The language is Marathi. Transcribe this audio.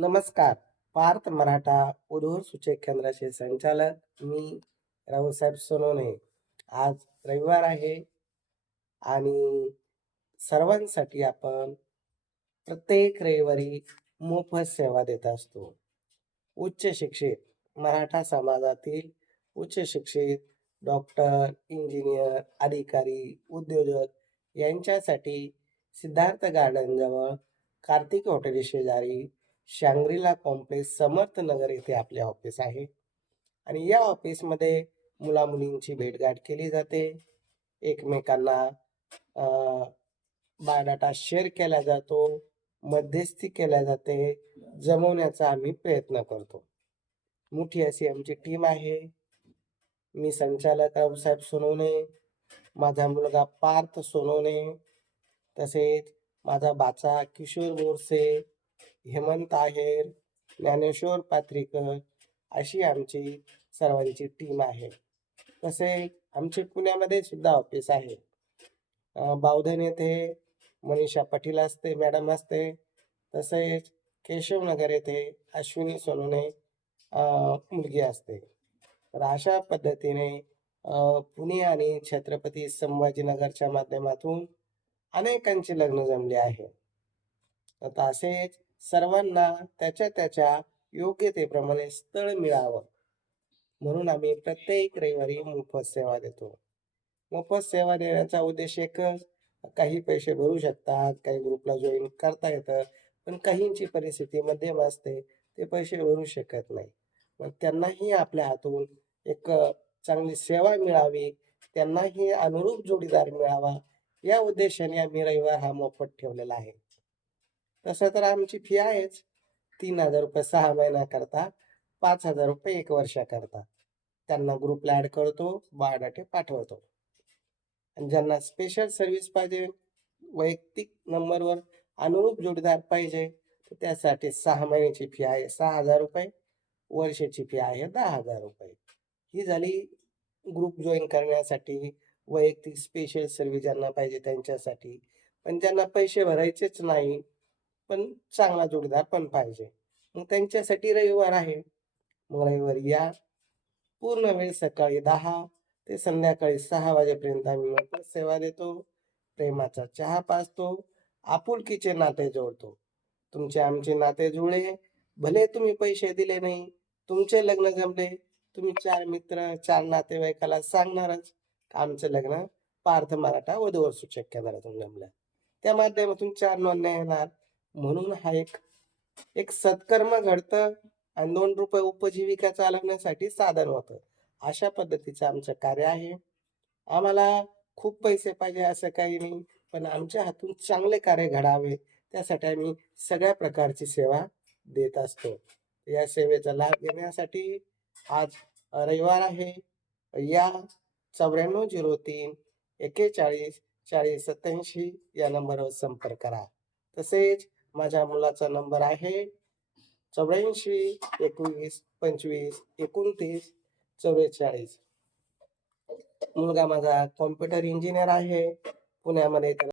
नमस्कार. पार्थ मराठा उधोर सूचक केंद्राचे संचालक मी रावसाहेब सोनवणे आज रविवार आहे आणि सर्वांसाठी आपण प्रत्येक रविवारी मोफत सेवा देत असतो. उच्च शिक्षित मराठा समाजातील उच्च शिक्षित डॉक्टर इंजिनियर अधिकारी उद्योजक यांच्यासाठी सिद्धार्थ गार्डनजवळ कार्तिक हॉटेल शेजारी शांग्रीला कॉम्प्लेक्स समर्थ नगर येथे आपले ऑफिस आहे. आणि या ऑफिसमध्ये मुलामुलींची भेटगाठ केली जाते. एकमेकांना बायोडाटा शेअर केला जातो मध्यस्थी केल्या जाते जमवण्याचा आम्ही प्रयत्न करतो. मोठी अशी आमची टीम आहे. मी संचालक रावसाहेब सोनवणे माझा मुलगा पार्थ सोनवणे तसेच माझा बाचा किशोर बोरसे हेमंत आहेर ज्ञानेश्वर पात्रीकर अशी आमची सर्वांची टीम आहे. तसे आमचे पुण्यामध्ये सुद्धा ऑफिस आहे. बावधन येथे मनीषा पाटील असते मॅडम असते. तसेच केशवनगर येथे अश्विनी सोनवणे अं, मुलगी असते. तर अशा पद्धतीने अं, पुणे आणि छत्रपती संभाजीनगरच्या माध्यमातून अनेकांची लग्न जमली आहे. आता असेच सर्वांना त्याच्या त्याच्या योग्यतेप्रमाणे स्थळ मिळावं. म्हणून आम्ही प्रत्येक रविवारी मोफत सेवा देतो. मोफत सेवा देण्याचा उद्देश एकच काही पैसे भरू शकतात काही ग्रुपला जॉईन करता येतं पण काहींची परिस्थिती मध्यम असते ते पैसे भरू शकत नाही. मग त्यांनाही आपल्या हातून एक चांगली सेवा मिळावी त्यांनाही अनुरूप जोडीदार मिळावा या उद्देशाने आम्ही रविवार हा मोफत ठेवलेला आहे. तसं तर आमची फी आहेच. तीन हजार रुपये सहा महिना करता पाच हजार रुपये एक वर्षाकरता त्यांना ग्रुपला ॲड करतो बायोडाटे पाठवतो. आणि ज्यांना स्पेशल सर्व्हिस पाहिजे वैयक्तिक नंबरवर अनुरूप जोडीदार पाहिजे तर त्यासाठी सहा महिन्याची फी आहे सहा हजार रुपये वर्षाची फी आहे दहा हजार रुपये. ही झाली ग्रुप जॉईन करण्यासाठी वैयक्तिक स्पेशल सर्व्हिस ज्यांना पाहिजे त्यांच्यासाठी. पण ज्यांना पैसे भरायचेच नाही पण चांगला जोडीदार पण पाहिजे. मग त्यांच्यासाठी रविवार आहे. मग रविवारी या. पूर्ण वेळ सकाळी दहा ते संध्याकाळी सहा वाजेपर्यंत आम्ही मोफत सेवा देतो. प्रेमाचा चहा पाजतो. आपुलकीचे नाते जोडतो. तुमचे आमचे नाते जुळले भले तुम्ही पैसे दिले नाही. तुमचे लग्न जमले. तुम्ही चार मित्र चार नातेवाईकाला सांगणारच. आमचं लग्न पार्थ मराठा वधूवर सूचक केंद्रातून जमलं. त्या माध्यमातून चार नोंदण्या येणार. म्हणून हा एक एक सत्कर्म घडतं आणि दोन रुपये उपजीविका चालवण्यासाठी साधन होतं. अशा पद्धतीचं आमचं कार्य आहे. आम्हाला खूप पैसे पाहिजे असं काही नाही पण आमच्या हातून चांगले कार्य घडावे त्यासाठी आम्ही सगळ्या प्रकारची सेवा देत असतो. या सेवेचा लाभ घेण्यासाठी आज रविवार आहे. या चौऱ्याण्णव झिरो तीन एक्केचाळीस चाळीस सत्याऐंशी या नंबरवर संपर्क करा. तसेच माझ्या मुलाचा नंबर आहे चौऱ्याऐंशी एकवीस पंचवीस एकोणतीस चव्वेचाळीस. मुलगा माझा कॉम्प्युटर इंजिनियर आहे. पुण्यामध्ये